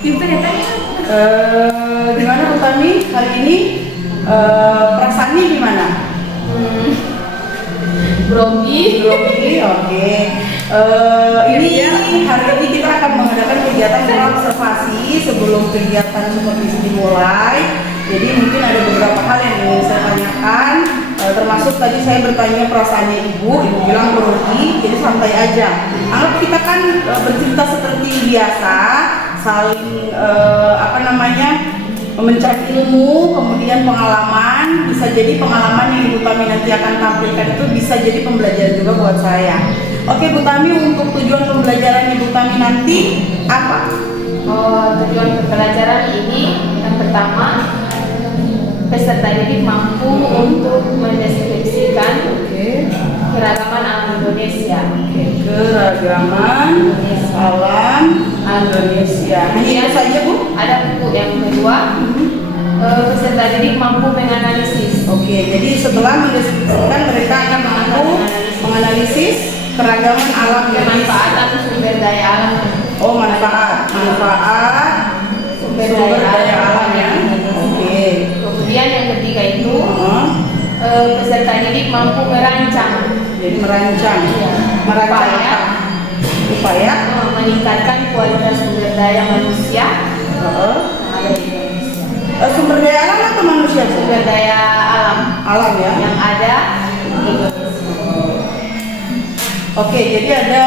Pintar ya tanya. Gimana Bu Tami hari ini? Perasaannya gimana? Grogi. Oke. Ini hari ini kita akan mengadakan kegiatan observasi sebelum kegiatan seperti ini dimulai. Jadi mungkin ada beberapa hal yang ingin saya tanyakan, termasuk tadi saya bertanya perasaannya ibu bilang grogi, jadi santai aja. Anggap kita kan bercerita seperti biasa, saling mencari ilmu, kemudian pengalaman. Bisa jadi pengalaman yang Ibu Tami nanti akan tampilkan itu bisa jadi pembelajaran juga buat saya. Oke Bu Tami, untuk tujuan pembelajaran Ibu Tami nanti apa? Tujuan pembelajaran ini yang pertama, peserta didik mampu untuk mendeskripsikan keragaman alam Indonesia. Keragaman alam Indonesia. Hanya itu saja Bu? Ada buku yang kedua, peserta didik mampu menganalisis. Oke, jadi setelah mendeskripsikan mereka akan mampu menganalisis keragaman alam Indonesia. Kemanfaatan sumber daya alam. Oh, manfaat sumber daya alam ya. Oke. Kemudian yang ketiga itu peserta didik mampu merancang. Jadi merancang upaya meningkatkan kualitas sumber daya manusia. Ada di Indonesia. Sumber daya alam atau manusia? Sumber daya alam ya yang ada di Indonesia. Oke, jadi ada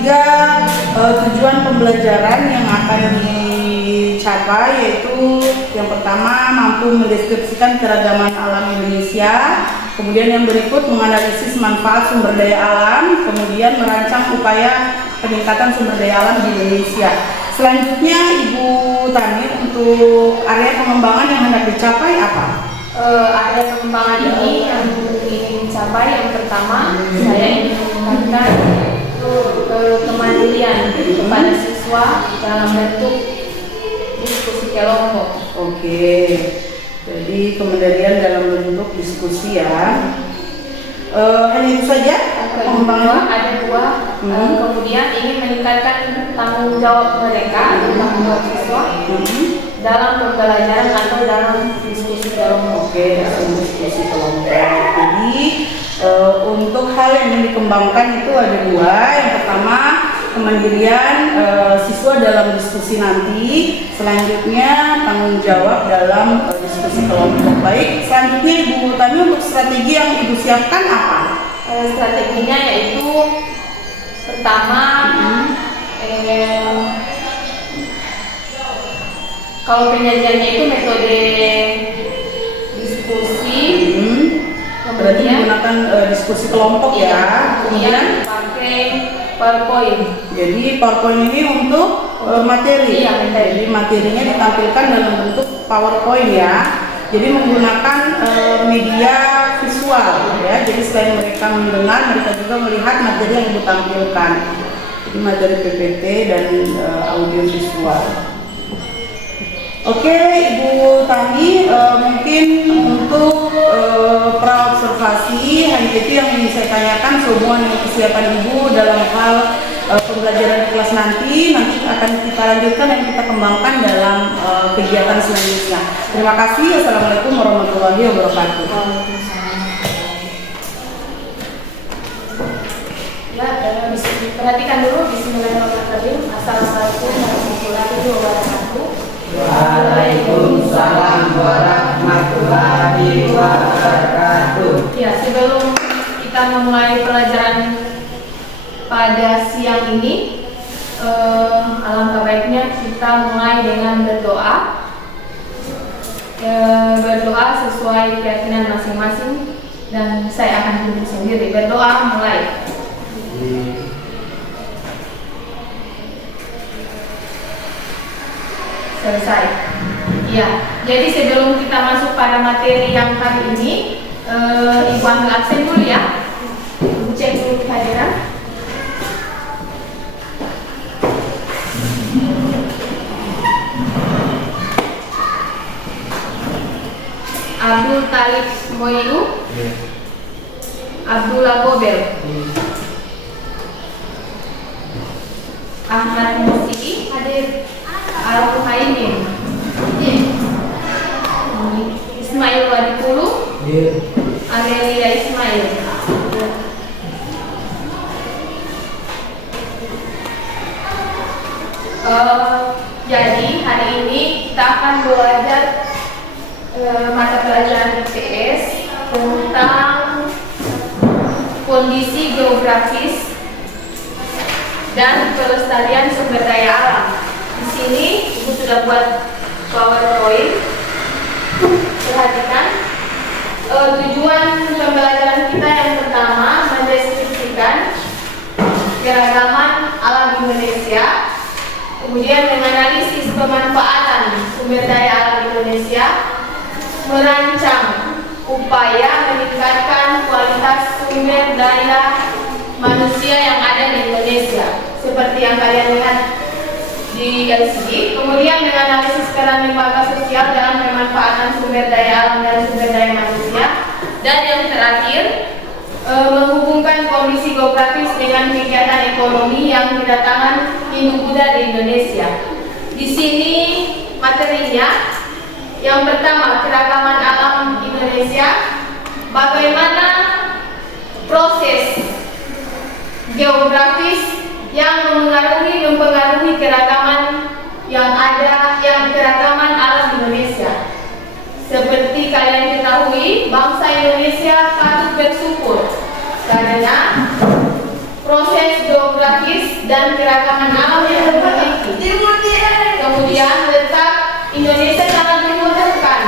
3 tujuan pembelajaran yang akan dicapai, yaitu yang pertama mampu mendeskripsikan keragaman alam Indonesia, kemudian yang berikut menganalisis manfaat sumber daya alam, kemudian merancang upaya peningkatan sumber daya alam di Indonesia. Selanjutnya Ibu Tami, untuk area pengembangan yang hendak dicapai apa? Area pengembangan ini yang ingin dicapai, yang pertama saya ingin meningkatkan kemandirian kepada siswa dalam bentuk diskusi kelompok. Oke, jadi kemandirian dalam bentuk diskusi ya. Hanya itu saja pengembangan? Ada 2. Kemudian ingin meningkatkan tanggung jawab mereka atau tanggung jawab siswa dalam pembelajaran atau dalam diskusi kelompok. Oke, dalam diskusi kelompok. Jadi untuk hal yang ingin dikembangkan itu ada 2. Yang pertama kemandirian siswa dalam diskusi nanti. Selanjutnya tanggung jawab dalam diskusi kelompok. Baik, selanjutnya Ibu Tami, untuk strategi yang Ibu siapkan apa? Strateginya yaitu pertama kalau penyajiannya itu metode diskusi, berarti menggunakan diskusi kelompok ya. Kemudian pakai PowerPoint. Jadi PowerPoint ini untuk materi. Jadi materinya ditampilkan dalam bentuk PowerPoint ya. Jadi menggunakan media visual ya. Jadi selain mereka mendengar, mereka juga melihat materi yang Ibu tampilkan. Jadi materi PPT dan audio visual. Oke, Ibu Tami, mungkin untuk praobservasi hanya itu yang ingin saya tanyakan, semua dengan kesiapan Ibu dalam hal pembelajaran di kelas nanti akan kita lanjutkan dan kita kembangkan dalam kegiatan selanjutnya. Terima kasih. Assalamualaikum warahmatullahi wabarakatuh. Ya, perhatikan dulu bismillahirrahmanirrahim. Assalamualaikum warahmatullahi wabarakatuh. Waalaikumsalam warahmatullahi wabarakatuh. Ya, sebelum kita memulai pelajaran pada siang ini, alangkah baiknya kita mulai dengan berdoa. Berdoa sesuai keyakinan masing-masing dan saya akan pimpin sendiri. Berdoa mulai. Selesai. Ya, jadi sebelum kita masuk pada materi yang hari ini, Ibu ambil absen dulu ya. Ibu cek dulu kehadiran. Abdul Talib Moilu, Abdullah Gobel, Ahmad Musiki hadir, Al-Muhaimin, Ismail Wadipulu, Amelia Ismail. Jadi hari ini kita akan belajar mata pelajaran IPS tentang kondisi geografis dan pelestarian sumber daya alam. Di sini Ibu sudah buat PowerPoint. Perhatikan tujuan pembelajaran kita yang pertama mendeskripsikan keragaman alam Indonesia, kemudian menganalisis pemanfaatan sumber daya alam Indonesia, merancang upaya meningkatkan kualitas sumber daya manusia yang ada di Indonesia seperti yang kalian lihat di LCD, kemudian menganalisis peran lembaga sosial dalam pemanfaatan sumber daya alam dan sumber daya manusia, dan yang terakhir menghubungkan kondisi geografis dengan kegiatan ekonomi yang kedatangan Hindu-Buddha di Indonesia. Di sini materinya, yang pertama keragaman alam Indonesia, bagaimana proses geografis yang mempengaruhi keragaman yang ada, yang keragaman alam Indonesia. Seperti kalian ketahui, bangsa Indonesia patut bersyukur karena proses geografis dan keragaman alam yang dimiliki. Kemudian letak Indonesia sangat memudahkan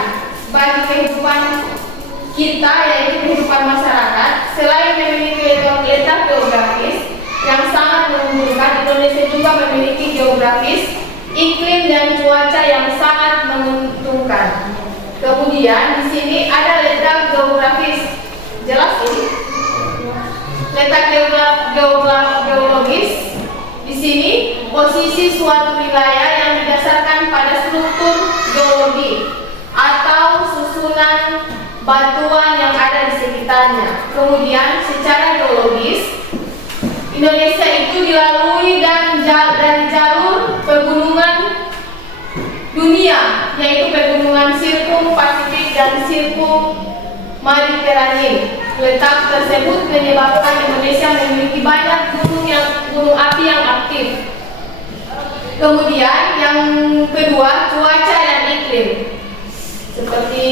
bagi kehidupan kita, yaitu kehidupan masyarakat. Selain memiliki letak geografis yang sangat menguntungkan, Indonesia juga memiliki geografis, iklim dan cuaca yang sangat menguntungkan. Kemudian di sini ada letak geografis, jelas ini. Letak geologis. Di sini posisi suatu wilayah yang didasarkan pada struktur geologi atau susunan batuan yang ada di sekitarnya. Kemudian secara geologis, Indonesia itu dilalui dari jalur pegunungan dunia, yaitu pegunungan Sirkum Pasifik dan Sirkum Mediterranean. Letak tersebut menyebabkan Indonesia memiliki banyak gunung api yang aktif. Kemudian yang kedua, cuaca dan iklim. Seperti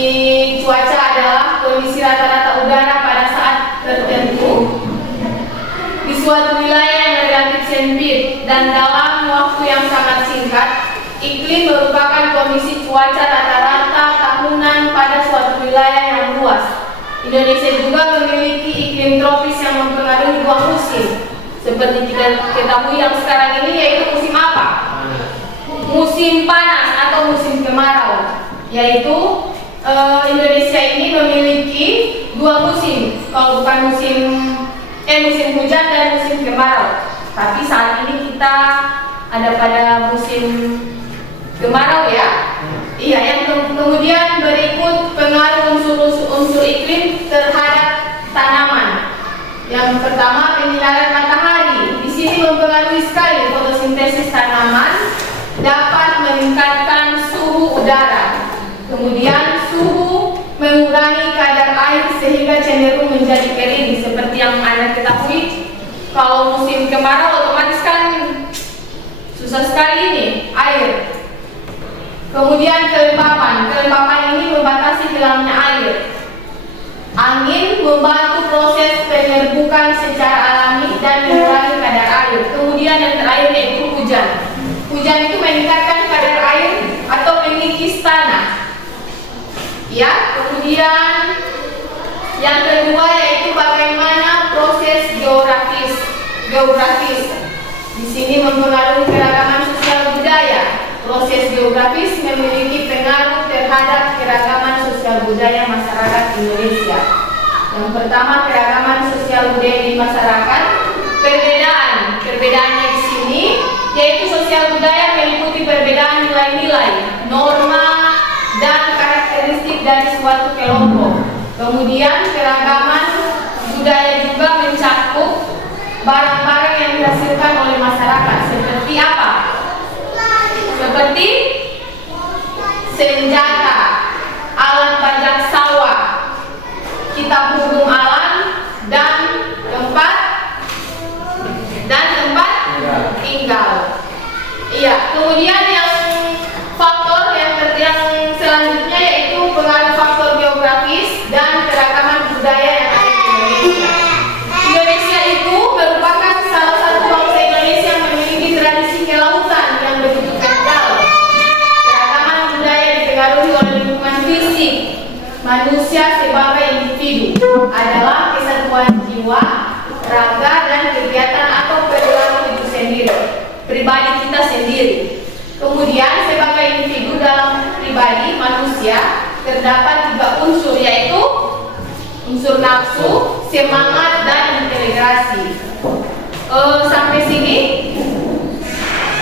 cuaca adalah kondisi rata-rata udara pada saat tertentu di suatu wilayah yang relatif sempit dan dalam waktu yang sangat singkat. Iklim merupakan kondisi cuaca rata-rata tahunan pada suatu wilayah yang luas. Indonesia juga memiliki iklim tropis yang mempengaruhi dua musim. Seperti kita ketahui yang sekarang ini, yaitu musim apa? Musim panas atau musim kemarau. Yaitu Indonesia ini memiliki dua musim. Kalau bukan musim hujan dan musim kemarau. Tapi saat ini kita ada pada musim kemarau ya. Iya, yang kemudian berikut pengaruh unsur iklim terhadap tanaman. Yang pertama, penyinaran matahari. Di sini mempengaruhi sekali fotosintesis tanaman, dapat meningkatkan suhu udara. Kemudian suhu mengurangi kadar air sehingga cenderung menjadi kering. Seperti yang Anda ketahui, kalau musim kemarau otomatis kan susah sekali ini air. Kemudian kelembapan. Kelembapan ini membatasi hilangnya air. Angin membantu proses penyerbukan secara alami dan mengurangi kadar air. Kemudian yang terakhir yaitu hujan. Hujan itu meningkatkan kadar air atau mengikis tanah. Ya, kemudian yang kedua yaitu bagaimana proses geografis. Di sini mempengaruhi keragaman sosial budaya. Proses geografis memiliki pengaruh terhadap keragaman sosial budaya masyarakat Indonesia. Yang pertama, keragaman sosial budaya di masyarakat. Perbedaannya di sini yaitu sosial budaya meliputi perbedaan nilai-nilai, norma, dan karakteristik dari suatu kelompok. Kemudian keragaman budaya juga mencakup barang-barang yang dihasilkan oleh masyarakat. Seperti apa? Seperti senjata, alat bajak sawah, kitab hukum alam, dan tempat tinggal. Iya, kemudian yang faktor yang selanjutnya yaitu pengaruh faktor geografis dan keragaman budaya yang ada di Indonesia. Indonesia itu merupakan salah satu bangsa Indonesia yang memiliki tradisi kelautan yang begitu kental. Keragaman budaya dipengaruhi oleh lingkungan fisik. Manusia sebagai individu adalah kesatuan jiwa, raga, dan kegiatan atau perilaku itu sendiri, pribadi kita sendiri. Kemudian sebagai individu dalam pribadi manusia terdapat 3 unsur, yaitu unsur nafsu, semangat, dan integrasi. Sampai sini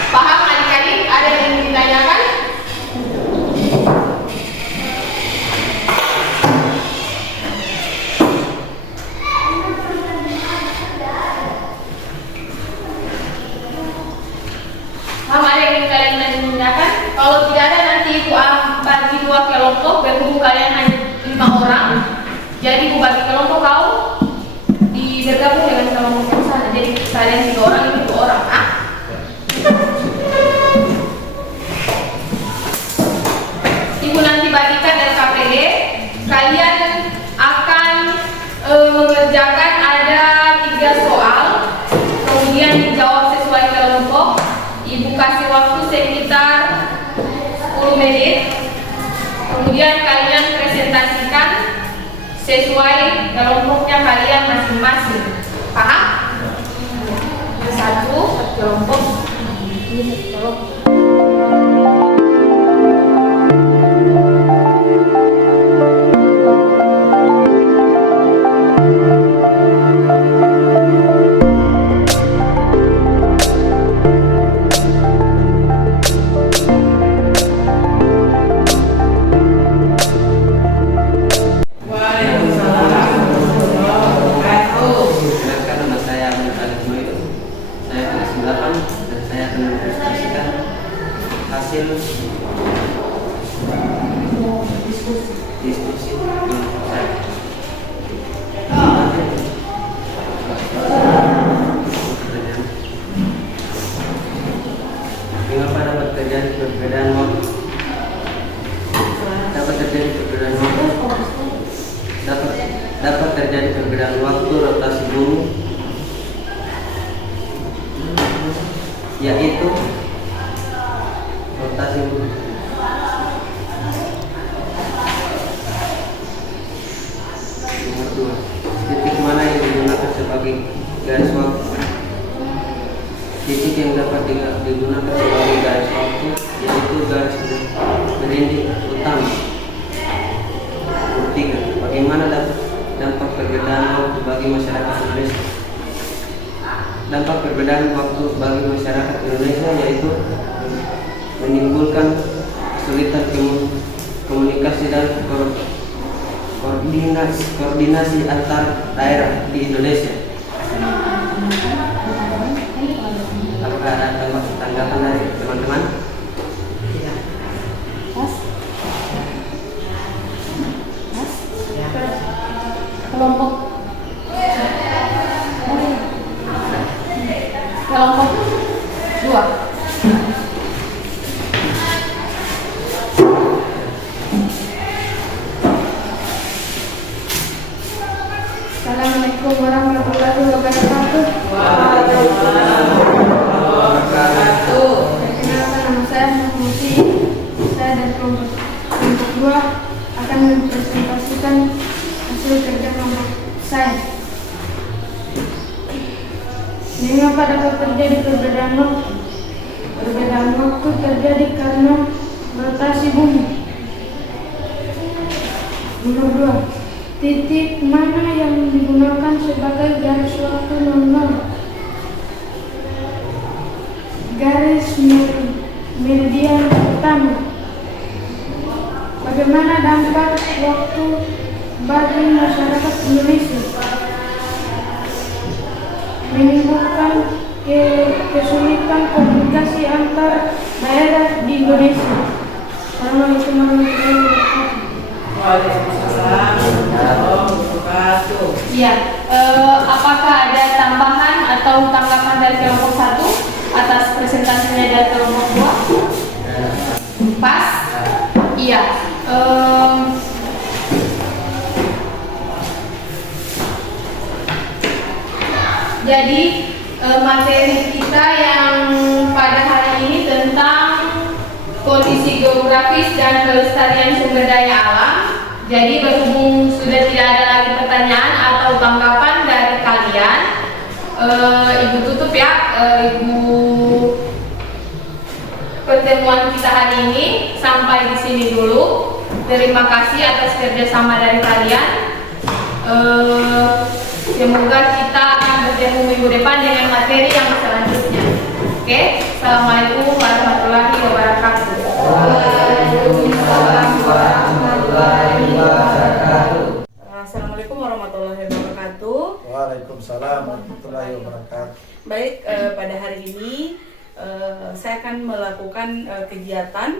paham adik-adik? Ada yang ingin ditanyakan? Kalau tidak ada nanti ibu bagi 2 kelompok, berhubung kalian hanya 5 orang, jadi ibu bagi kelompok kau bergabung dengan kelompok yang sana. Jadi kalian 3 orang, ibu 2 orang. Ibu nanti bagikan LKPD, kalian akan mengerjakan ada 3 soal, kemudian dijawab sesuai kelompok. Ibu kasih waktu sekitar 10 menit. Kemudian kalian presentasikan sesuai kelompoknya kalian masing-masing. Paham? Satu kelompok. Dapat terjadi perbedaan waktu rotasi bumi, yaitu rotasi bumi. Nomor 2, titik mana yang digunakan sebagai garis waktu? Titik yang dapat digunakan sebagai garis waktu yaitu garis berinding utama. Nomor 3, bagaimana dampak perbedaan waktu bagi masyarakat Indonesia? Dampak perbedaan waktu bagi masyarakat Indonesia yaitu menimbulkan kesulitan komunikasi dan koordinasi antar daerah di Indonesia. Apakah ada tanggapan dari teman-teman? Kelompok 2. Assalamualaikum warahmatullahi wabarakatuh. Perkenalkan, nama saya Muhammad. Saya dari kelompok 2 akan mempresentasikan hasil kerja kelompok saya. Mengapa dapat terjadi perbedaan waktu? Perbedaan waktu terjadi karena rotasi bumi. Nomor 2, titik mana yang digunakan sebagai garis waktu 00? Garis meridian pertama. Bagaimana dampak waktu bagi masyarakat Indonesia? Menimbulkan kesulitan komunikasi antar daerah di Indonesia. Assalamualaikum warahmatullahi wabarakatuh. Waalaikumsalam warahmatullahi wabarakatuh. Iya, apakah ada tambahan atau tanggapan dari kelompok 1 atas presentasinya dari kelompok 2? Pas? Iya. Jadi materi kita yang pada hari ini tentang kondisi geografis dan kelestarian sumber daya alam. Jadi berhubung sudah tidak ada lagi pertanyaan atau tanggapan dari kalian, Ibu tutup ya, Ibu pertemuan kita hari ini sampai di sini dulu. Terima kasih atas kerjasama dari kalian. Semoga kita akan bertemu minggu depan dengan materi yang selanjutnya. Oke, Assalamualaikum warahmatullahi wabarakatuh. Waalaikumsalam warahmatullahi wabarakatuh. Assalamualaikum warahmatullahi wabarakatuh. Waalaikumsalam warahmatullahi wabarakatuh. Baik, pada hari ini saya akan melakukan kegiatan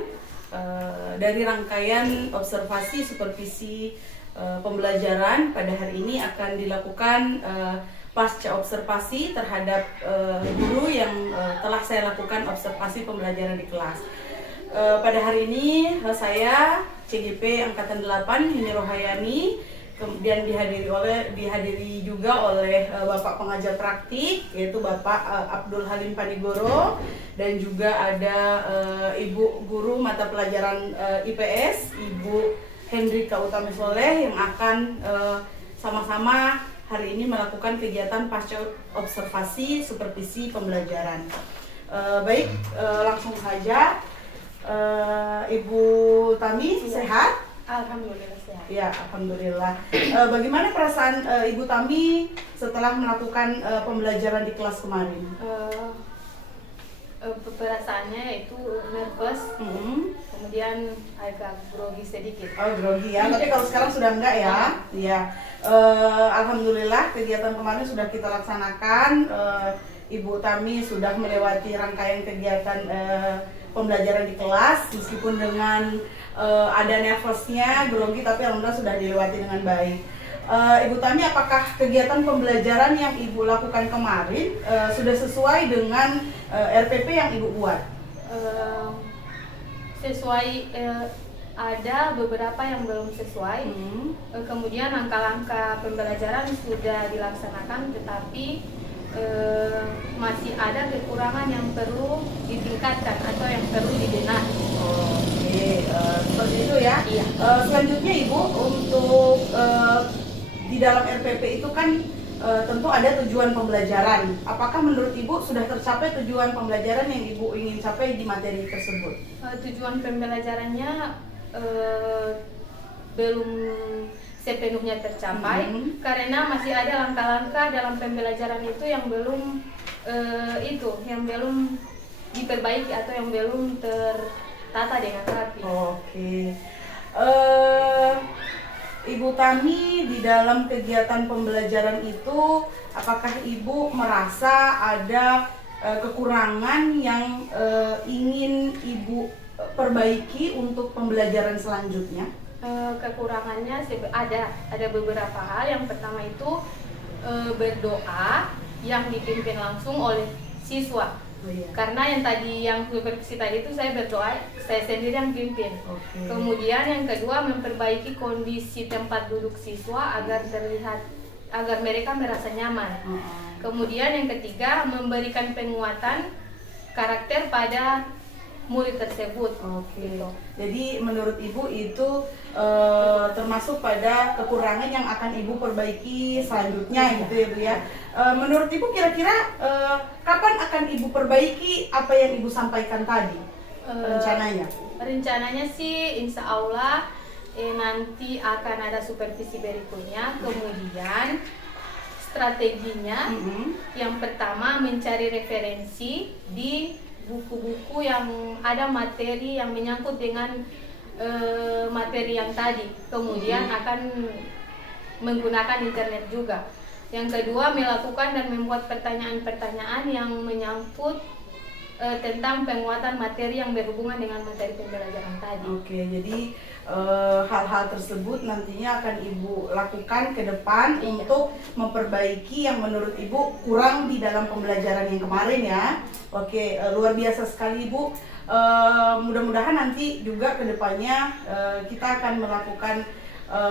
dari rangkaian observasi supervisi pembelajaran. Pada hari ini akan dilakukan pasca observasi terhadap guru yang telah saya lakukan observasi pembelajaran di kelas. Pada hari ini saya CGP Angkatan 8 Nini Rohayani, kemudian dihadiri juga oleh Bapak pengajar praktik yaitu Bapak Abdul Halim Panigoro, dan juga ada Ibu guru mata pelajaran IPS Ibu Hendrika Utami Soleh yang akan sama-sama hari ini melakukan kegiatan pasca observasi supervisi pembelajaran. Baik, langsung saja. Ibu Tami sehat? Alhamdulillah sehat. Ya, alhamdulillah. Bagaimana perasaan Ibu Tami setelah melakukan pembelajaran di kelas kemarin? Perasaannya itu nervous, kemudian agak grogi sedikit. Oh, grogi ya. Tapi kalau sekarang sudah enggak ya? Iya. Alhamdulillah kegiatan kemarin sudah kita laksanakan. Ibu Tami sudah melewati rangkaian kegiatan pembelajaran di kelas, meskipun dengan ada nervousnya, grogi, tapi alhamdulillah sudah dilewati dengan baik. Ibu Tami, apakah kegiatan pembelajaran yang Ibu lakukan kemarin sudah sesuai dengan RPP yang Ibu buat? Sesuai, ada beberapa yang belum sesuai. Kemudian langkah-langkah pembelajaran sudah dilaksanakan, tetapi masih ada kekurangan yang perlu ditingkatkan atau yang perlu dibenahi. Oke, seperti itu ya. Iya. Selanjutnya Ibu, untuk di dalam RPP itu kan tentu ada tujuan pembelajaran. Apakah menurut Ibu sudah tercapai tujuan pembelajaran yang Ibu ingin capai di materi tersebut? Tujuan pembelajarannya belum sepenuhnya tercapai, karena masih ada langkah-langkah dalam pembelajaran itu yang belum diperbaiki atau yang belum tertata dengan rapi. Oke. Ibu Tami, di dalam kegiatan pembelajaran itu apakah Ibu merasa ada kekurangan yang ingin Ibu perbaiki untuk pembelajaran selanjutnya? Kekurangannya ada beberapa hal. Yang pertama itu berdoa yang dipimpin langsung oleh siswa. Oh, iya. Karena yang tadi yang supervisi tadi itu saya berdoa, saya sendiri yang pimpin. Oke. Kemudian yang kedua, memperbaiki kondisi tempat duduk siswa agar mereka merasa nyaman. Kemudian yang ketiga, memberikan penguatan karakter pada murid tersebut. Oke. Gitu. Jadi menurut Ibu itu termasuk pada kekurangan yang akan Ibu perbaiki selanjutnya, gitu ya Bu ya. Menurut Ibu kira-kira kapan akan Ibu perbaiki apa yang Ibu sampaikan tadi rencananya? Rencananya sih insya Allah nanti akan ada supervisi berikutnya. Kemudian strateginya yang pertama mencari referensi di buku-buku yang ada materi yang menyangkut dengan materi yang tadi. Kemudian akan menggunakan internet juga. Yang kedua, melakukan dan membuat pertanyaan-pertanyaan yang menyangkut tentang penguatan materi yang berhubungan dengan materi pembelajaran tadi. Oke, jadi hal-hal tersebut nantinya akan Ibu lakukan ke depan untuk memperbaiki yang menurut Ibu kurang di dalam pembelajaran yang kemarin ya. Oke, luar biasa sekali Ibu. Mudah-mudahan nanti juga ke depannya kita akan melakukan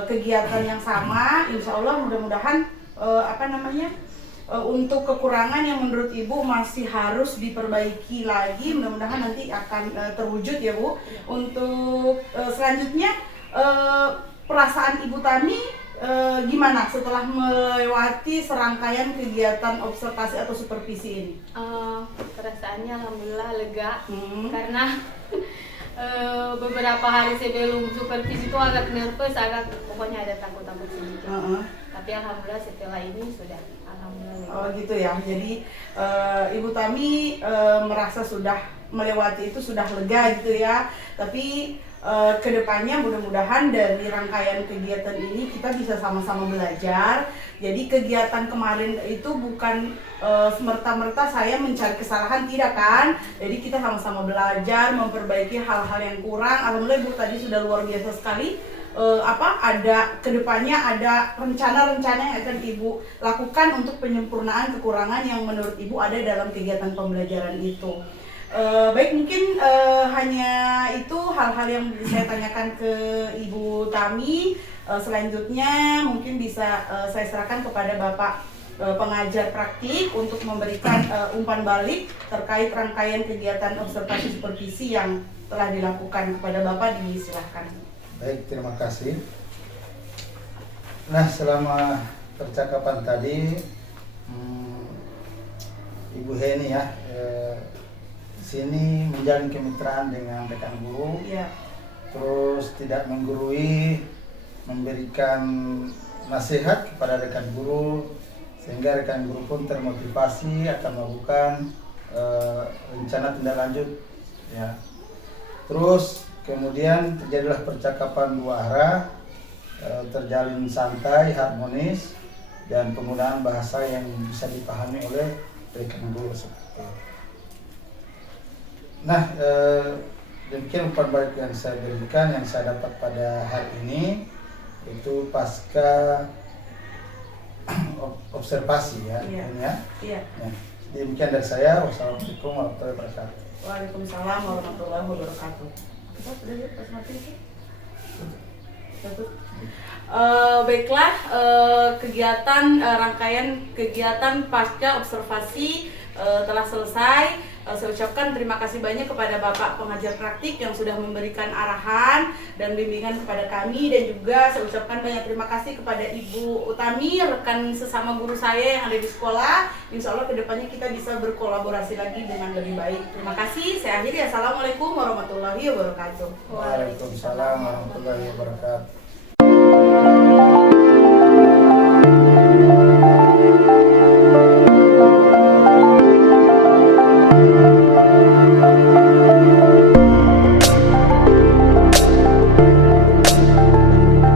kegiatan yang sama. Insya Allah mudah-mudahan untuk kekurangan yang menurut Ibu masih harus diperbaiki lagi, mudah-mudahan nanti akan terwujud ya Bu. Untuk selanjutnya perasaan Ibu Tami gimana setelah melewati serangkaian kegiatan observasi atau supervisi ini? Perasaannya alhamdulillah lega karena beberapa hari sebelum supervisi itu agak nervous, pokoknya ada takut-takut sedikit. Tapi alhamdulillah setelah ini sudah alhamdulillah lega. Oh gitu ya, jadi Ibu Tami merasa sudah melewati itu sudah lega gitu ya. Tapi kedepannya mudah-mudahan dari rangkaian kegiatan ini kita bisa sama-sama belajar. Jadi kegiatan kemarin itu bukan semerta-merta saya mencari kesalahan, tidak kan? Jadi kita sama-sama belajar, memperbaiki hal-hal yang kurang. Alhamdulillah Bu tadi sudah luar biasa sekali. Ada kedepannya ada rencana-rencana yang akan Ibu lakukan untuk penyempurnaan kekurangan yang menurut Ibu ada dalam kegiatan pembelajaran itu. Baik, mungkin hanya itu hal-hal yang saya tanyakan ke Ibu Tami. Selanjutnya mungkin bisa saya serahkan kepada Bapak pengajar praktik untuk memberikan umpan balik terkait rangkaian kegiatan observasi supervisi yang telah dilakukan. Kepada Bapak disilahkan. Baik, terima kasih. Nah, selama percakapan tadi Ibu Heni ya sini menjalin kemitraan dengan rekan guru, Ya. terus tidak menggurui, memberikan nasihat kepada rekan guru, sehingga rekan guru pun termotivasi akan melakukan rencana tindak lanjut ya. Terus kemudian terjadilah percakapan dua arah, terjalin santai, harmonis, dan penggunaan bahasa yang bisa dipahami oleh rekan guru seperti itu. Nah, demikian umpan balik yang saya berikan, yang saya dapat pada hari ini, itu pasca observasi ya. Iya. Ya. Iya. Ya. Demikian dari saya. Wassalamualaikum warahmatullahi wabarakatuh. Waalaikumsalam warahmatullahi wabarakatuh. Kita sudah lihat pas mati itu? Baiklah, kegiatan rangkaian kegiatan pasca observasi telah selesai. Saya ucapkan terima kasih banyak kepada Bapak pengajar praktik yang sudah memberikan arahan dan bimbingan kepada kami, dan juga saya ucapkan banyak terima kasih kepada Ibu Utami, rekan sesama guru saya yang ada di sekolah. Insya Allah kedepannya kita bisa berkolaborasi lagi dengan lebih baik. Terima kasih. Saya akhiri. Assalamualaikum warahmatullahi wabarakatuh. Waalaikumsalam warahmatullahi wabarakatuh.